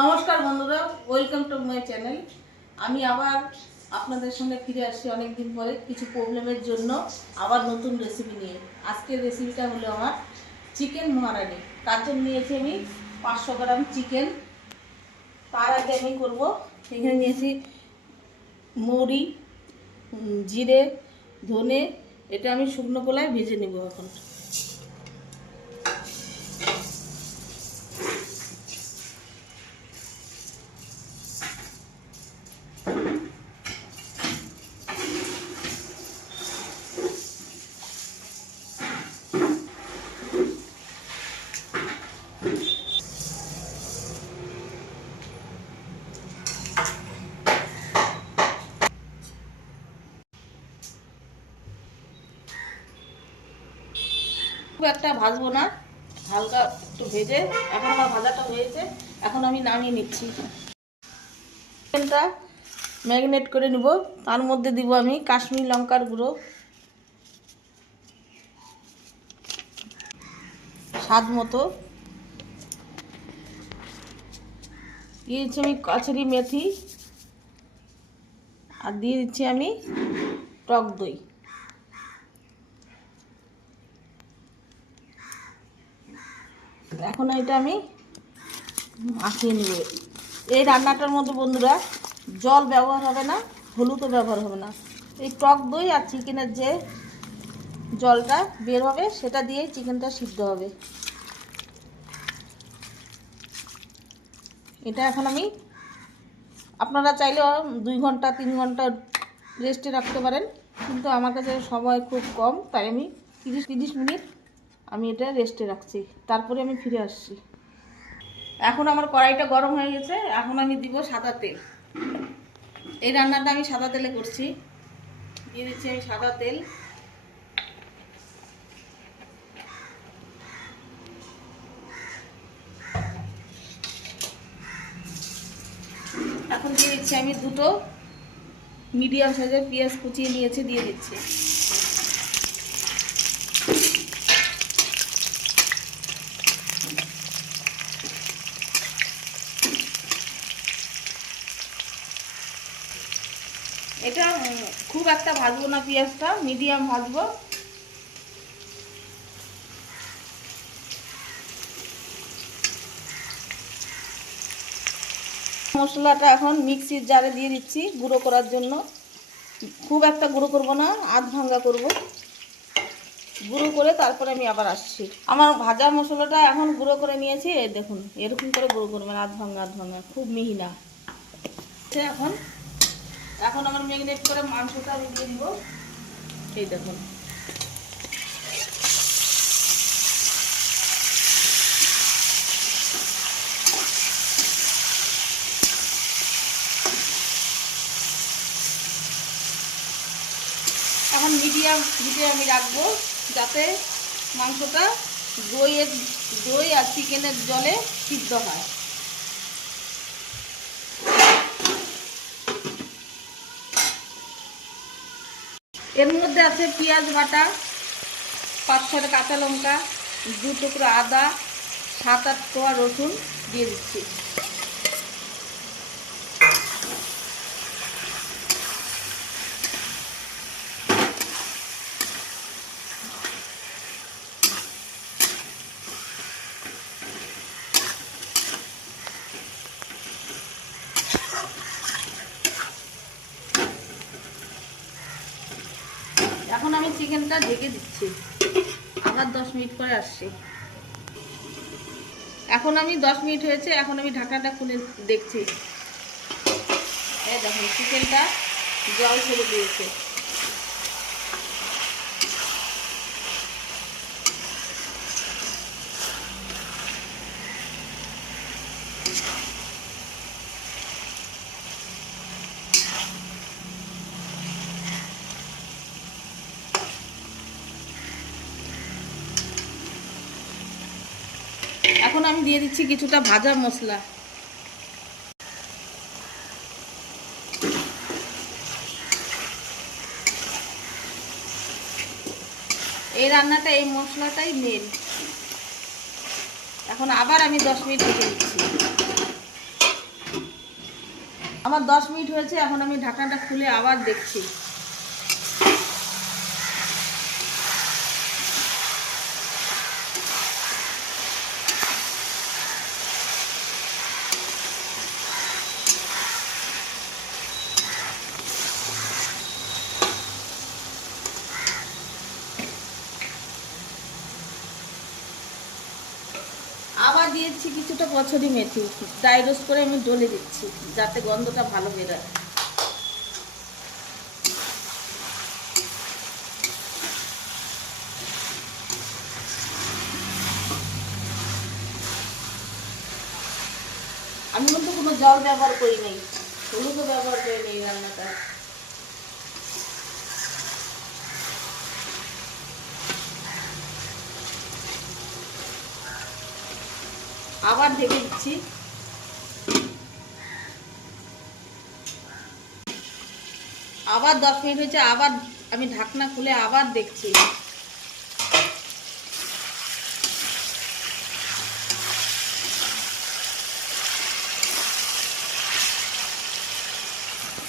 নমস্কার বন্ধুরা, welcome to my channel. আমি আবার আপনাদের সঙ্গে ফিরে আসছি অনেক দিন পরে কিছু প্রবলেমের জন্য আবার নতুন রেসিপি নিয়ে। আজকের রেসিপিটা হলো আমার চিকেন মহারানি। তার জন্য নিয়েছি আমি 500 গ্রাম চিকেন। তার আগে আমি করব, এখানে নিয়েছি মৌরি, জিরে, ধনে। এটা আমি শুকনো কলায় ভেজে নেব এখন। খুব একটা ভাজবো না, হালকা একটু ভেজে। এখন আমার ভাজাটা হয়েছে, এখন আমি নামিয়ে নিচ্ছি। চিকেনটা ম্যারিনেট করে নিব। তার মধ্যে দিব আমি কাশ্মীরি লঙ্কার গুঁড়ো, স্বাদ মতো দিয়ে দিচ্ছি আমি কাছুরি মেথি, আর দিয়ে দিচ্ছি আমি টক দই। এখন এটা আমি মাখিয়ে নেব। এই রান্নাটার মধ্যে বন্ধুরা জল ব্যবহার হবে না, হলুদও ব্যবহার হবে না। এই টক দই আর চিকেনের যে জলটা বের হবে সেটা দিয়েই চিকেনটা সিদ্ধ হবে। এটা এখন আমি, আপনারা চাইলেও 2 ঘন্টা 3 ঘন্টা রেস্টে রাখতে পারেন, কিন্তু আমার কাছে সময় খুব কম, তাই আমি 30 মিনিট আমি এটা রেস্টে রাখছি। তারপরে আমি ফিরে আসছি। এখন আমার কড়াইটা গরম হয়ে গেছে, এখন আমি দিব সাদা তেল। এই রান্নাটা আমি সাদা তেলে করছি। দিয়ে দিচ্ছি আমি সাদা তেল। এখন দিয়ে দিচ্ছি আমি 2টো মিডিয়াম সাইজের পেঁয়াজ কুচিয়ে নিয়েছি, দিয়ে দিচ্ছি। এটা খুব একটা ভাজবো না, পেঁয়াজটা মিডিয়াম ভাজবো। মশলাটা এখন মিক্সির জারে দিয়ে দিচ্ছি গুঁড়ো করার জন্য। খুব একটা গুঁড়ো করব না, আধ ভাঙ্গা করব। গুঁড়ো করে তারপরে আমি আবার আসছি। আমার ভাজা মশলাটা এখন গুঁড়ো করে নিয়েছি। এই দেখুন, এরকম করে গুঁড়ো করবেন, আধ ভাঙ্গা, খুব মিহি না। এখন এখন আমার ম্যারিনেট করে মাংসটা আমি দিয়ে দিব। এই দেখুন, এখন মিডিয়াম হিটে আমি রাখবো, যাতে মাংসটা দই আর চিকেনের জলে সিদ্ধ হয়। এর মধ্যে আছে পেঁয়াজ বাটা, 5-6টা কাঁচা লঙ্কা, 2 টুকরো আদা, 7-8 কোয়া রসুন দিয়ে দিচ্ছি। এখন আমি চিকেনটা ঢেকে দিচ্ছি, আবার 10 মিনিট পরে আসছি। এখন আমি 10 মিনিট হয়েছে, এখন আমি ঢাকনাটা খুলে দেখছি। এই দেখুন, চিকেনটা জল ছেড়ে দিয়েছে। এখন আমি দিয়ে দিচ্ছি কিছুটা ভাজা মশলা। এই রান্নাটা এই মশলাটাই মেন। এখন আবার আমি 10 মিনিট রেখে দিচ্ছি। আমার 10 মিনিট হয়েছে, এখন আমি ঢাকনাটা খুলে আবার দেখছি। আবার দিয়েছি কিছুটা কচুরি মেথি, ড্রাই রোস্ট করে আমি জ্বলে দিচ্ছি যাতে গন্ধটা ভালো বেরোয়। আমি কিন্তু কোনো জল ব্যবহার করি নাই, হলুদও ব্যবহার করি নেই রান্নাটা। আবার ঢেকে দিচ্ছি। আবার 10 মিনিট হয়েছে, আবার আমি ঢাকনা খুলে আবার দেখছি।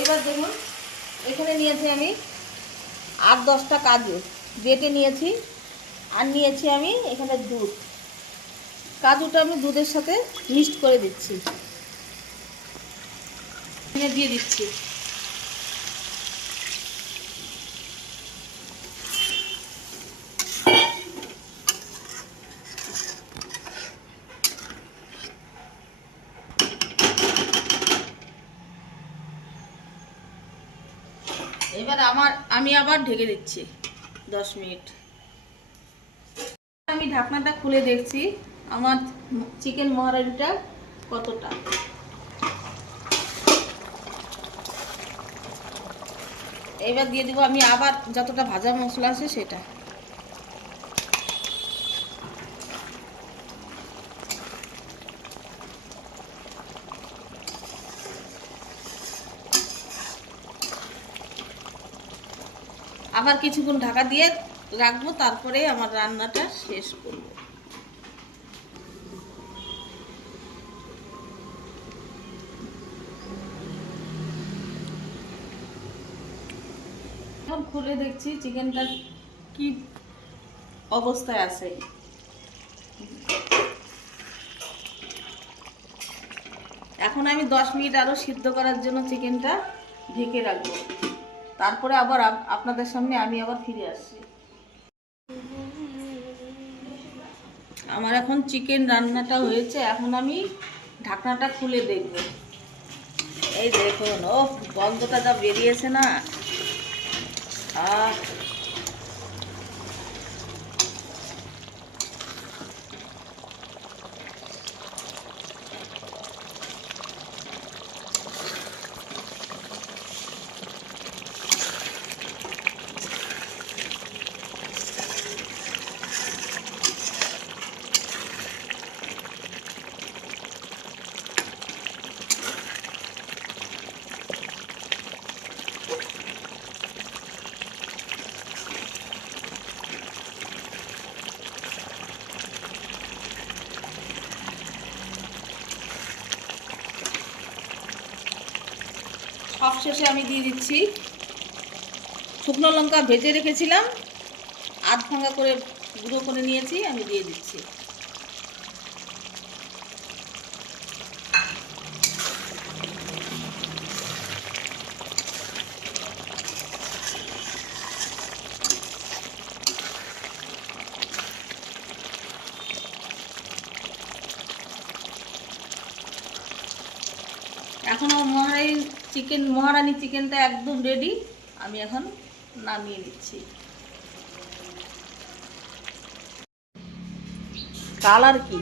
এবার দেখুন, এখানে নিয়েছি আমি 8-10টা কাজু বেটে নিয়েছি, আর নিয়েছি আমি এখানে দুধ। কাজুটা আমি দুধের সাথে মিক্সড করে দিচ্ছি, দিয়ে দিচ্ছি। এবার আমি আবার ঢেকে দিচ্ছি 10 মিনিট। আমি ঢাকনাটা খুলে দেখছি আমার চিকেন মহারানিটা কতটা। এবার দিয়ে দিব আমি আবার যতটা ভাজা মশলা আছে সেটা। আবার কিছুক্ষণ ঢাকা দিয়ে রাখবো, তারপরে আমার রান্নাটা শেষ করব। এখন খুলে দেখছি চিকেনটা কি অবস্থায় আছে। এখন আমি 10 মিনিট আরো সিদ্ধ করার জন্য চিকেনটা ঢেকে রাখবো, তারপরে আবার আপনাদের সামনে আমি আবার ফিরে আসছি। আমার এখন চিকেন রান্নাটা হয়েছে, এখন আমি ঢাকনাটা খুলে দেখব। এই দেখুন, ও গন্ধটা যা বেরিয়েছে না, আহ সবশেষে আমি দিয়ে দিচ্ছি শুকনো লঙ্কা, ভেজে রেখেছিলাম, আধ ভাঙা করে গুঁড়ো করে নিয়েছি, আমি দিয়ে দিচ্ছি। এখন আমার মহারানি চিকেনটা একদম রেডি, আমি এখন নামিয়ে নিচ্ছি। কালার কি,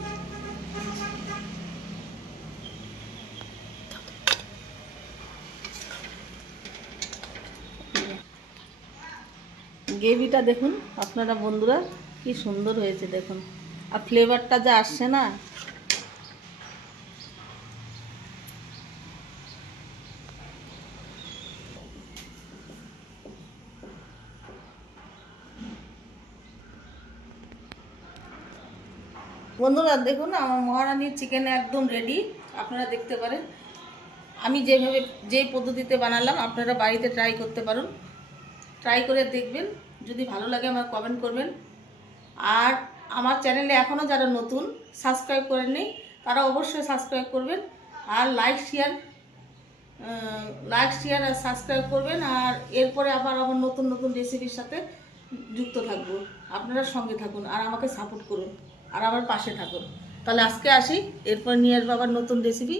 গ্রেভিটা দেখুন আপনারা বন্ধুরা, কি সুন্দর হয়েছে দেখুন, আর ফ্লেভারটা যা আসছে না। বন্ধুরা দেখুন, আমার মহারানির চিকেন একদম রেডি, আপনারা দেখতে পারেন। আমি যে পদ্ধতিতে বানালাম আপনারা বাড়িতে ট্রাই করতে পারেন, ট্রাই করে দেখবেন। যদি ভালো লাগে আমার কমেন্ট করবেন। আর আমার চ্যানেলে এখনও যারা নতুন সাবস্ক্রাইব করেননি তারা অবশ্যই সাবস্ক্রাইব করবেন, আর লাইক শেয়ার আর সাবস্ক্রাইব করবেন। আর এরপরে আবার আমার নতুন নতুন রেসিপির সাথে যুক্ত থাকবো। আপনারা সঙ্গে থাকুন আর আমাকে সাপোর্ট করুন আর আমার পাশে থাকুন। তাহলে আজকে আসি, এরপর নিয়ে আসবো আবার নতুন রেসিপি।